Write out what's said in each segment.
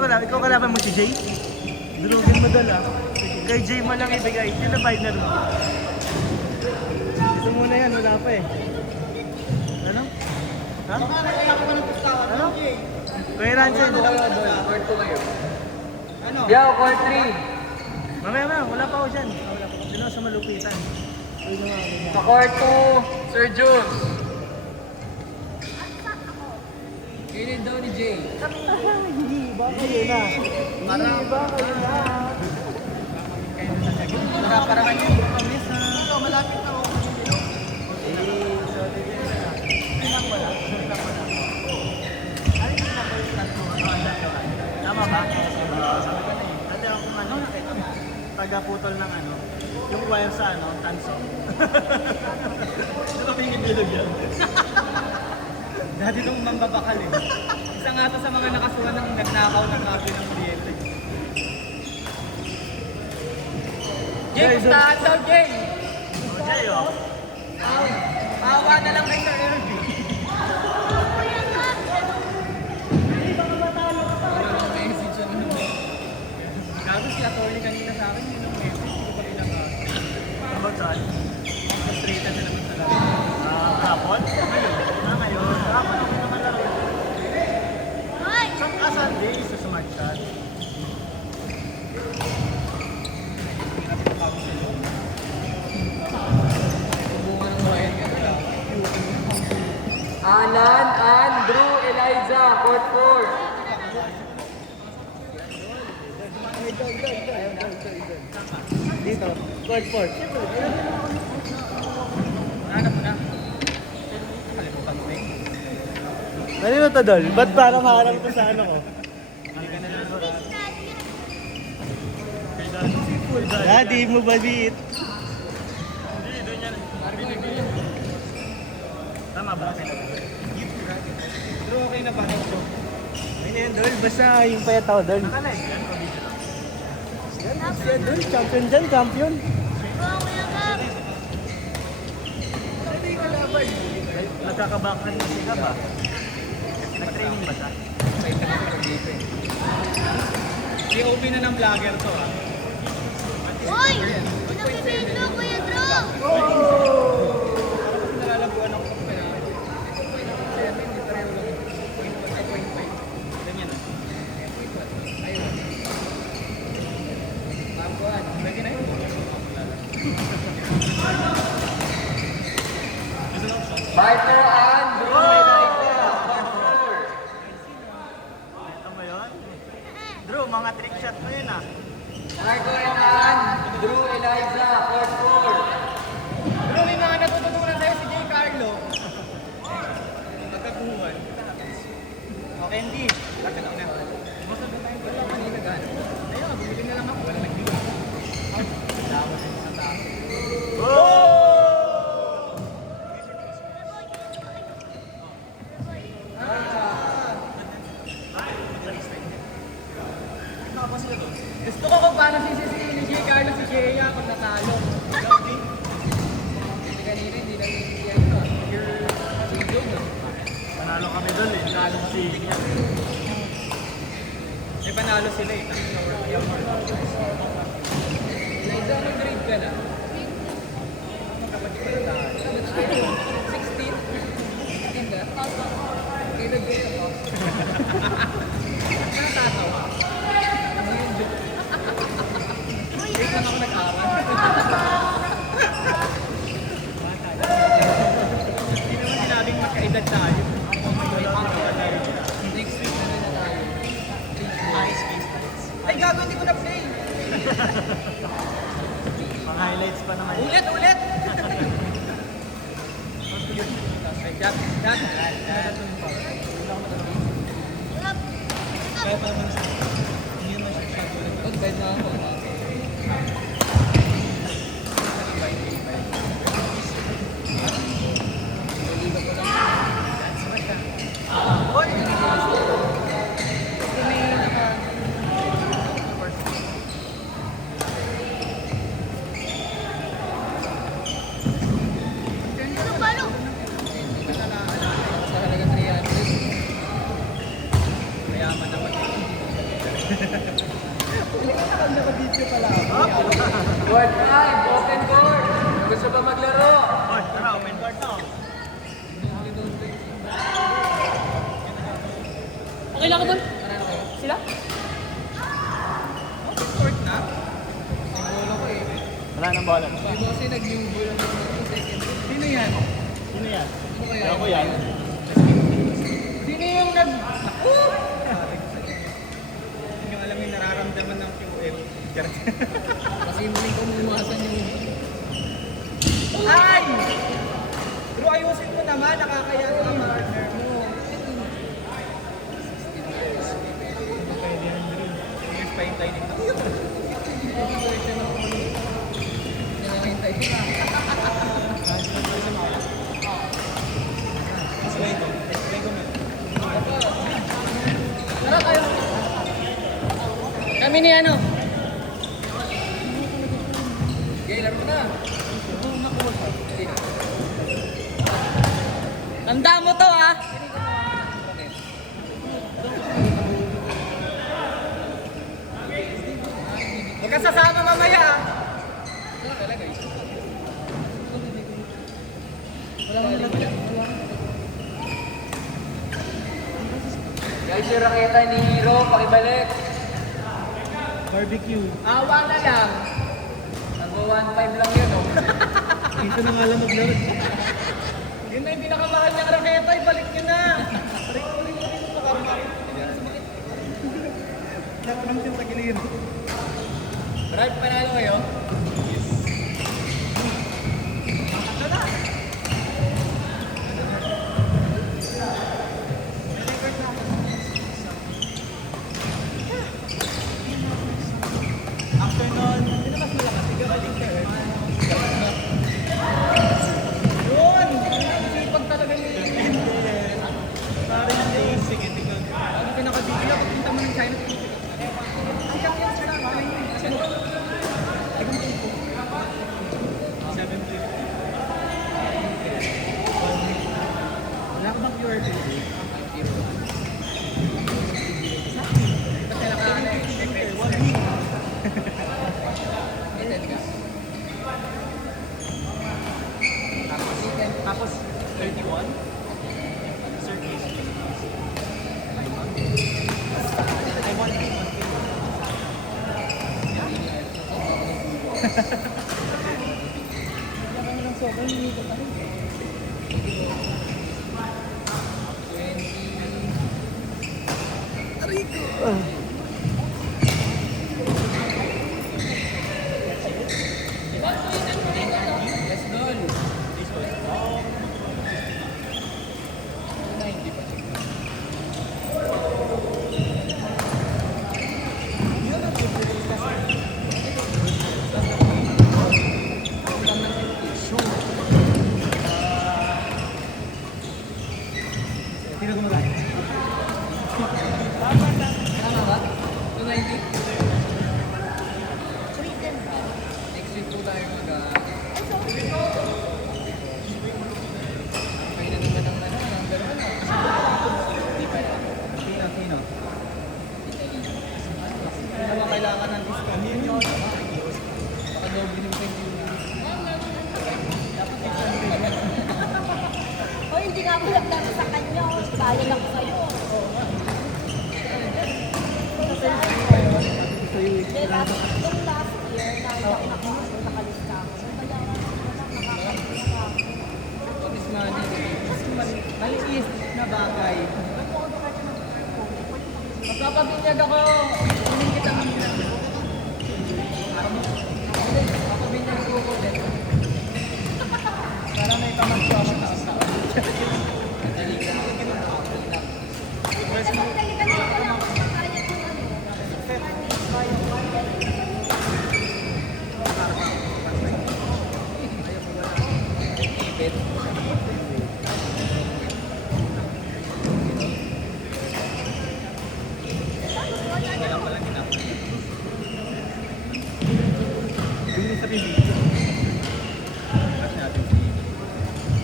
Ikaw kalaban mo si Jay? Durugin mo dala. Kay Jay mo lang ibigay. Sino partner mo? Ito muna yan, wala pa eh. Ano? Ha? Ano? Kuya Rancel. Court 2 kayo. Ano? Yo, court 3. Mamaya, wala pa ako dyan. Sino sa malupitan? Sa court 2, Sir Jules. Kilid daw ni Jay. Hindi, baka yun na. Hindi, baka yun na. Para kanya. Ito, malapit na ako. Tama ba? Dati ako kung ano, taga-putol ng ano, yung wire sa ano, tanso. Ito pingin bilog yan. Dati nung mambabakal eh. Isa nga to sa mga nakasuhan ng nagnakaw ng copy ng kuryente. Jay, pustahan daw, Jay! O, Jay, oh. Awa na lang kay Sir Erby. Walang message ano naman. Gago si attorney kanina sa akin, yun ang message. Hindi ko pa rin naka- About saan? Frustrated na naman sa lahat. Hapon? Ngayon? Ngayon. Hapon ako naman laro. Sunday sa Smart Shot. Sumbungan ng bayan ka na. Alan, Andrew, Eliza, court 4. Dito, court 4. Hanap mo na. Kalimutan mo eh. Ano mo to, Dol? Ba't parang harap ko sa ano ko? Daddy, mo balit. Tama ba? Pero okay na ba? Ayun na yan, Dol. Basta yung payat ako, Dol. Nakalike yan. Yan, siya, Dol. Champion dyan, champion. Hindi ko laban. Nagkakabakan na siya ba? Nag-training ba siya? POV na ng vlogger to ah. Hoy! Pinag-ibento, Kuya Drew! Nalalabuan ako kung kaya. 7, hindi pareho lang. 0.5. Ganyan ah. Ayun. Mabuhan. Ready na yun? Marco Andrew! Ito mo yun? Drew, mga trick shot mo yun ah. Marco Andrew, Eliza, court 4. Bro, may mga natututunan sa'yo si Jay Carlo. Magkaguhan. Okay, hindi. Bakit ako na? Most of the time, wala kanina gano'n. Ayun, bumili na lang ako. Wala nagbigo ako. Dawa sa isang tao. Gusto ko kung paano sisisihin ni Jay Carlo si Jaya pag natalo. Kasi kanina hindi lang yan ito. Pure video no? Panalo kami doon eh. Panalo si May panalo sila eh. Eliza, anong grade ka na? Kapatid ka na tayo. 16? 16 ka? Kailan grade ako? Natatawa. Ano yung joke? Wait lang ako nag-aral. Hindi naman sinabing magkaedad tayo. Next week na rin na tayo. Ay gago, hindi ko na-play. Pang-highlights pa naman. Ulit, ulit! Ay, Jack. Bed na ako. Ano ba, no? Sa halaga 300. Mayaman naman. Naka-video pala ako. Court 5, open court. Gusto ba maglaro? Oh, tara, open court na. Okay lang ka doon? Sila? Court na? Siguro ko eh. Wala nang bola. Hindi kasi nag-yung goal ako sa second. Sino yan? Sino yan? Ano kaya? Ako yan. Sino yung nag... Yung alam yung nararamdaman ng QM. Kasi muling kumumasan yung... Ay! Pero ayusin mo naman, nakakaya sa partner mo. Pwede yan, Drew. Here's pa yung timing na. Nakahintay ko na. Explain ko. Explain ko mo. Tara kayo. Kami ni ano? Okay, laro na. Tanda mo to ah. Huwag kang sasama mamaya ah. Guys, yung raketa ni Hero, pakibalik. Barbecue. Awa na lang. Nag-1.5 lang yun, oh. Dito na nga lang maglaro. Yun na yung pinakamahal niyang raketa, ibalik niyo na. Nakakam siya sa gilid. Brad, panalo kayo? After nun, sino mas malakas? Ikaw ba din sir? Yun! Sipag talaga ni Parang hindi. Sige, tingnan. Ano pinakabigla? Pagpunta mo ng China. Sikat yan sila. Parang yun. Wala ka bang QR today? Ba't kailangan ka na? 1 week. Rated ka. Tapos 31? Service. I want it. Yes, Dol. Sino gumagana? Tama ba? 290? Next week po tayo Kaya na naman ang number 1 Hindi pa na. Sino? Sino? Sino ba kailangan ng discount? Yun yun. Baka doble yung thank you. O, hindi nga ako naglaro sa kanya. Bayan ako sa'yo. Then, nung last year, nakalista ako. Nabayaran ko na lang, nakakalimutan ako. What is money? Maliis na bagay. Magpapabinyag ako. Kunin kita ng Papabinyag ko ko din. Para may pamagso ako na sa Dali-dali ko lang ako makakaya ko ano. Ipit. Wala pala ginap. Yung sa video. At natin si...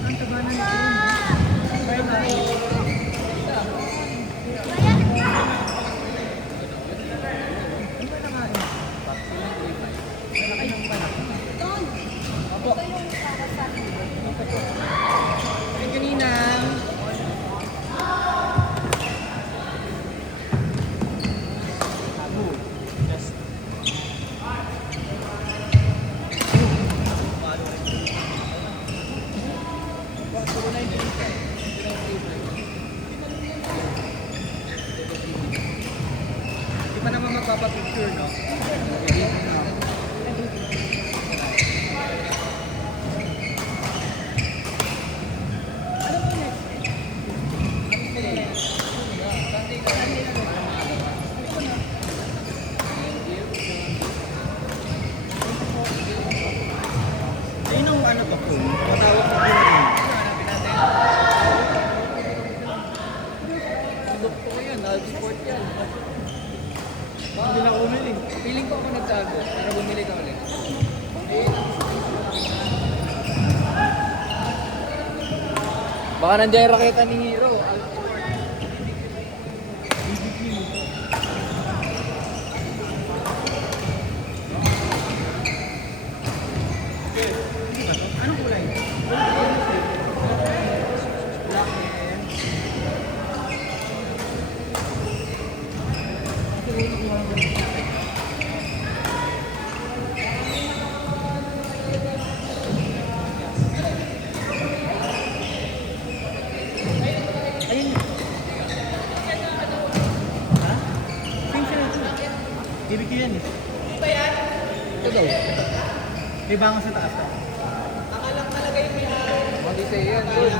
Ang taba na nito. Bye bye. Bayan ka! naman magpapapicture, no? Ayun ang ano to, matawag sa pinagin. Doktor ko yan, sport yan. Hindi na umili. Feeling ko ako nagtago para bumili ka ulit. Baka nandiyan yung raketa ni Hero. Anong kulay? Ayun. Ha? Same siya ito. Ibig ko yan eh. Ito daw. May bangon sa taas. Hindi sa'yo yan. Good.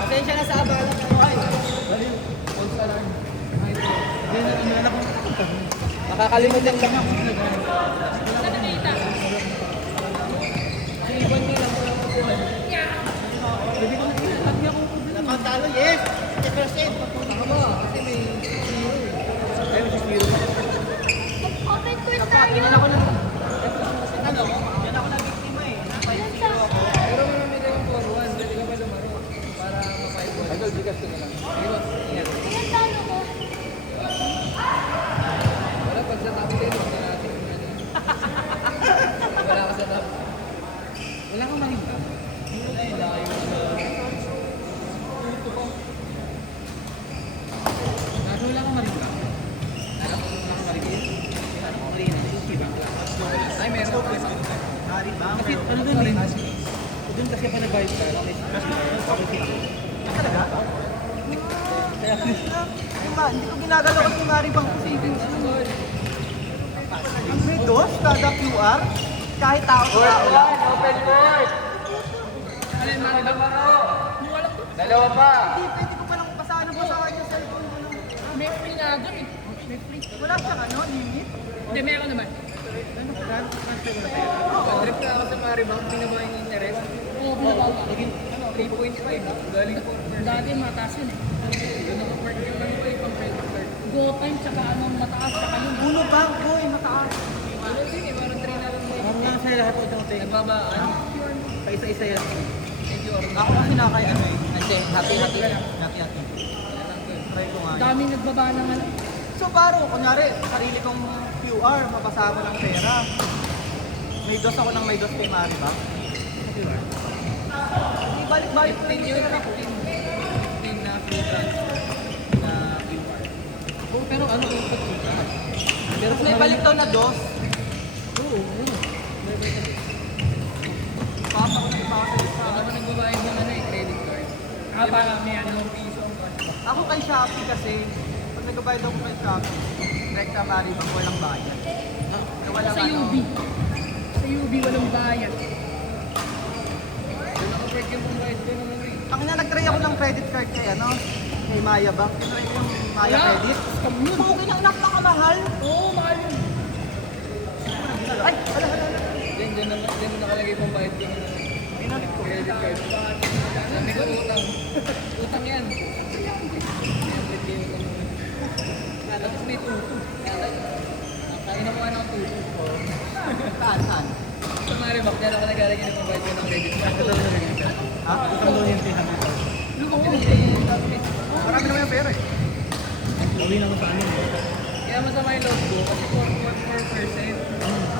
Pasensya na sa abala pero ay. False alarm. Nilala ko. Nakakalimutan lang ako. Nakatalo, yes! 50%! Tama, kasi may Hero. Ayun, si Hero. Open court tayo. Yan ako na. Ano? Yan ako na biktima eh. Yan sa... Pero may mamigay ng 4-1. Pwede ka pa lumaro. Para ma-5 1. Idol, bigas ko na lang. Iwas. Ingat. Yan talo ko. Wala, pag sa top 10, huwag na natin yung ano. Wala ka sa top. Wala kang mahinga. Wala kayo. Wala kang mahinga. Wala kang mahinga. Ay, meron ko isa. Hari ba? Kasi ano doon eh? Doon kasi pa nag-vibe ka. Talaga? Kaya, hindi ko ginagalaw kasi Mari Bang savings. Ang may dos, kada QR, kahit tao sa tao lang. Open court! Alin, Mari Bangaro? Dalawa pa! Hindi, pwede ko palang basahan ng basahan yung cellphone ko lang. May free nga doon eh. May free. Wala siyang ano, limit. Hindi, meron naman. Ano, transfer mo na tayo. Trip na ako sa Maribang, pinaba yung interest. Oo, bumababa. Naging 3.5, galing po. Dati mataas yun eh. Doon ako park yung ano ko, pang credit card. Go time tsaka anong mataas tsaka yun. Uno bank, boy, mataas. Ano din eh, parang 3 na lang mo. Ang nga sa'yo lahat ito take. Nagbabaan. Paisa-isa yan. Thank you, Arnold. Ako kasi nakay ano eh. Hindi, happy ka lang. Hati-hati. Try ko nga. yun. Daming nagbaba ng ano. So paro, kunyari, sarili kong QR, mapasama ng pera. May dos ako ng may dos kay Mari ba? Hindi balik-balik ko 15 yun, 15 na free transfer na QR. Oh, pero ano yung pagkita? Pero may balik daw na dos. Oo. Papa ko ng papa sa Ako nagbabayad ng ano eh, credit card. Para may ano. Piso ang card. Ako kay Shopee kasi, pag nagbabayad ako kay Shopee, direct ka Mari ba, walang bayad. Walang Sa UB. Sa UB walang bayad. Doon ako break yung pambayad ko ng ano eh. Ang nag-try ako ng credit card kay ano, kay Maya ba? Tinry ko yung Maya Wala. credit. Scam yun. Okay na anak, nakamahal. Oo, mahal yun. Ay, wala. Diyan nakalagay pang bayad ko ng ano eh. Pinalik ko. Credit card. Sabi ko utang. Utang yan. 300K utang. Tapos may tutu. Kaya na ko nga ng tutu. Saan? Sa Maribak, dyan ako naglalagay ng pambayad ko ng credit card. Ha? Utang doon yung 300. Marami naman yung pera eh. Gawin naman sa amin. Kaya masama yung loob ko kasi 4%.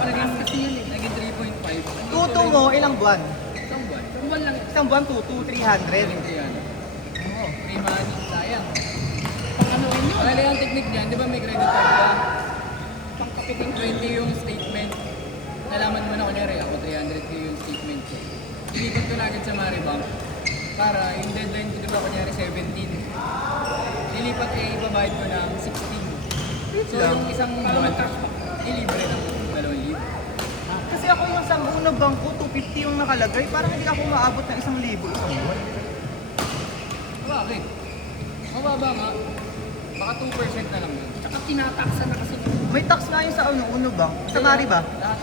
Naging kasi yun eh. Naging 3.5. Tuto mo, ilang buwan? Isang buwan. Buwan lang. Isang buwan, tuto, 300. Yan. Oo, may money. Sayang. Pang ano yun yun. Wala yung technique dyan, di ba may credit card ka? Pang kapiting. 20 yung statement. Nalaman mo na kunyari, ako 300k yung statement ko. Ilipat ko na agad sa Maribang para yung deadline ko, di ba kunyari 17. Nilipat eh, ibabayad ko ng 16. So lang. yung isang buwan, ilibre ng 2,000. Kasi ako yung sa unang bangko, 250 yung nakalagay. Parang hindi ako maabot ng 1,000 isang buwan. Bakit? Mababa nga. Baka 2% na lang yun. Tsaka tinataksa na kasi. May tax nga yun sa unang bangko. Sa Mari ba? Lahat.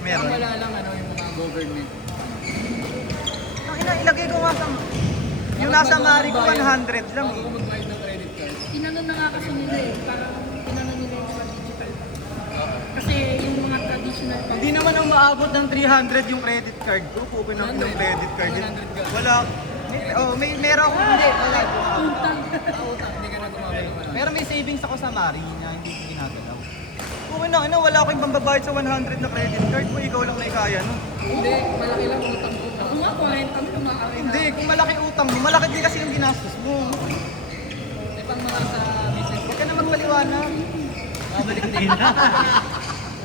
Meron. Ang wala lang yung mga government. Ang ilagay ko nga sa... Yung nasa Mari ko, 100 lang Bago eh. ko magbayad ng credit card. Tinanong na nga kasi nila eh. Parang tinanong nila yung mga digital. Kasi yung mga traditional pa. Hindi naman ang maabot ng 300 yung credit card ko. Pukin ng 100. credit card yun. 100 ka. Wala. Meron ako. Hindi, wala. Utang. Utang, hindi ka na gumamit ng Pero may savings ako sa Mari na hindi ko ginagalaw. Pukin na, wala akong pambabayad sa 100 na credit card ko. Ikaw lang may kaya no. Hindi, malaki lang utang ko. Ako nga, 40 ang kumakain. Hindi, kung malaki utang mo, malaki din kasi yung ginastos mo. Eh, pang mga sa business. Huwag ka na magpaliwanag. Babalik din.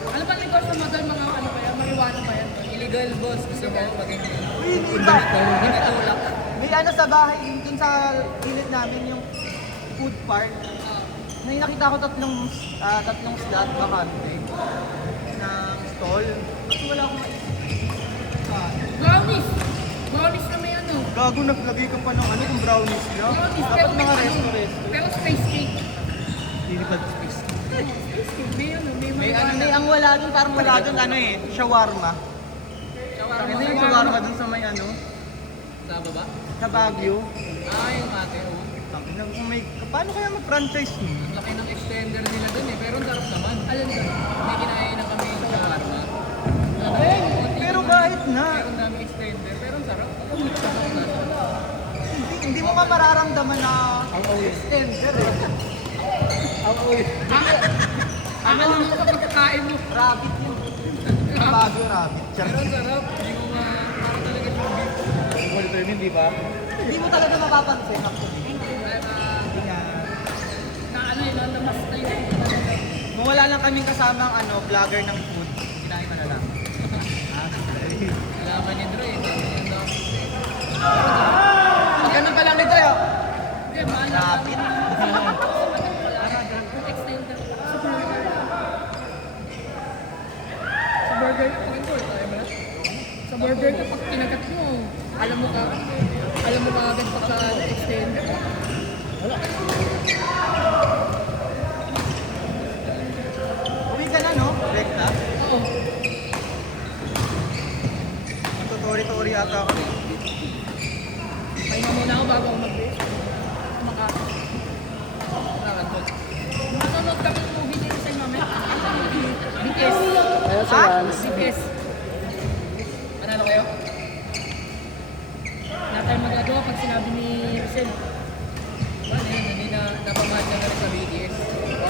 Ano ba negosyo mo doon? Mga ano ba yan? Marijuana ba yan? Illegal boss, gusto mo maging Uy, hindi ba? hinatulak. May ano sa bahay, dun sa gilid namin yung food park. May nakita ko tatlong slot bakante ng stall. Kasi wala akong Brownies! Brownies na may ano. gago naglagay ka pa ng ano kung brownies lang. Brownies, Dapat pero may mga ano. resto-resto. Pero space cake. Hindi pa space. Space cake. May ano, may May ano, marijuana. may ang wala dun, parang wala dun ano eh, shawarma. Shawarma. Ano yung shawarma dun sa may ano, Sa baba? sa Baguio. Yung ate, oh. Tangina, kung may, paano kaya mag-franchise mo? Ang laki ng extender nila dun eh, pero ang sarap naman. Alin doon? May kinain na kami yung shawarma. Pero kahit na, Pero ang dami extender, pero ang sarap. hindi mo nga mararamdaman na extender eh. Ano lang sa pagkakain mo? Rabbit yun. Baguio rabbit. Pero ang sarap, hindi mo parang talaga yung beef. Hindi mo talaga mapapansin actually. Na ano yun, namas na yun. Kung wala lang kaming kasamang ano, vlogger ng food, kinain mo na lang. Alaman ni Dre, Ganun pa lang nito yun. Hindi, mahal na. Rabbit. Extender. Sa burger. Sa burger, sa burger kapag kinagat mo, alam mo agad pagka extender. Uwi ka na no? Rekta? Oo. Magtutori-tori ata ako. Pahinga muna ako bago ako mag-base. Kumakain. Manonood kami ng movie din sa mamaya. BTS. Ha? BTS. Manalo kayo? Wala tayong magagawa pag sinabi ni Rizal. Ano yun, hindi na napamahal na rin sa BTS.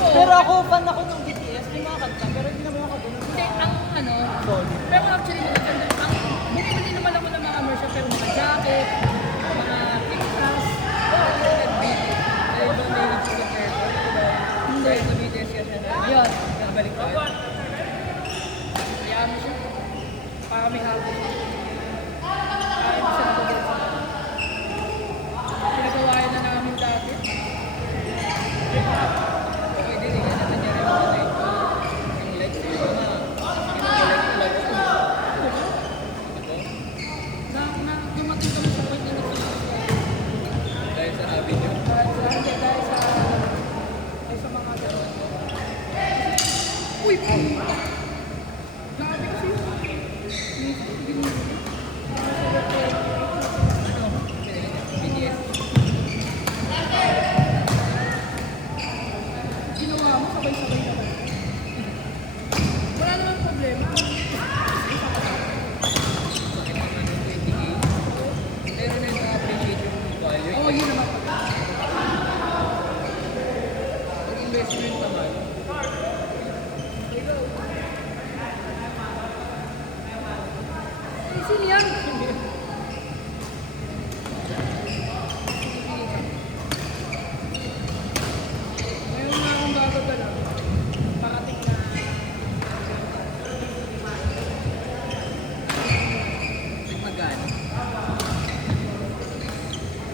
Pero ako, fan ako ng BTS. May mga kanta, pero hindi naman ako ganun. Hindi, ang ano, Solid. pero actually magaganda. Bumibili naman ako ng mga immersion pero mga jacket, mga pictures. Dahil ba may hits sa Fairport? Dahil sa BTS ka siya na. Yun. Nabalik ka yun. Kaya mo siya. Para may hapon. Kaya mo siya nababasa. Pinagawa yun na namin dati. Okay din, yan natin niya rin mga like ko. Yung like ko yun na. Like ko. Dumating kami sa point na nagsasabi. Dahil sa habit yun. Dahil sa mga gano'n. Uy! Grabe kasi yun. Ano? BTS. Ginawa mo, sabay-sabay naman. Wala naman problema. Bakit naman yung 20K? Pero na yung appreciate yung value. Oo, yun naman pala. Pag investment naman, Eh, sino yan? Ngayon nga akong gagagala. Parating na. yung magano.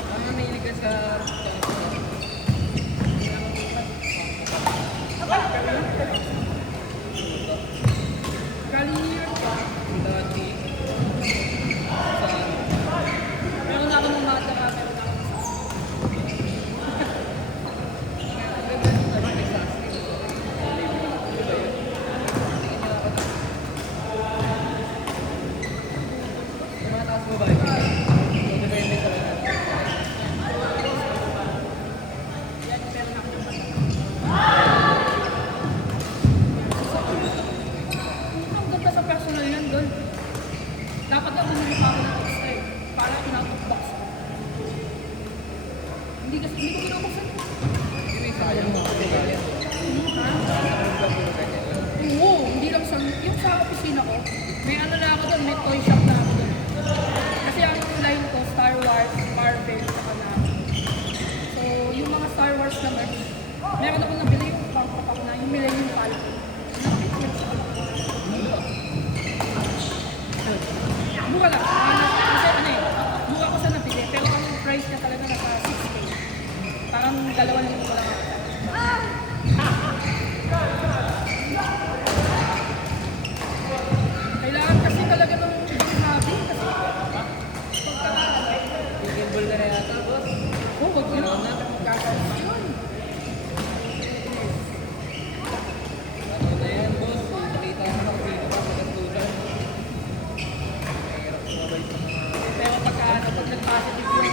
Parang nahilig ka sa Galing New York ka. Dati. Meron na ako ng bata ka, meron na ako ng Yung mga taas mo ba? So, depende talaga. yan, meron ako ng bata. Ang ganda sa personal yan, Dol. Dapat na bumili pa ako ng extra eh. Para in-out of box ko. Hindi ko binubuksan. Yun yung sayang mo. Kasi ganyan. Oo, hindi lang sa, yung sa opisina ko, may ano na ako doon, may toy shop na ako doon. Kasi ang line ko, Star Wars, Marvel, saka na. So, yung mga Star Wars na merch, meron ako nabili yung pang-papak na, yung Millennium Falcon. Nakapit siya. Mura lang. Kasi ano eh, mura ko sa nabili, pero ang price niya talaga nasa 6K. Parang 2,000 ko lang ako. Kailangan kasi talaga ng hobby kasi Gimbal ka na yata, boss. wag yun. Magkakaroon yun. Ano na yan, boss? Nakita ko na kasi ito sa gastusan. Mahirap sumabay sa mga... Pero pag nag-positive yun,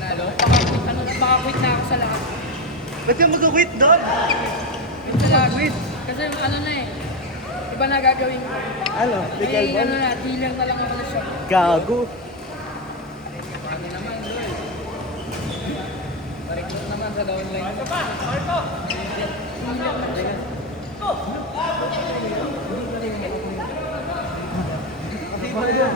Nalo? baka quit na ako sa lahat. Ba't ka mag-quit doon? Quit sa lahat. Kasi ano na eh, iba na gagawin ko. Ano? May ano na, dealer na lang ako na shop. Gago. Ano naman, boy? Pareklot naman sa downline. Dealer na siya. Kasi ba yan?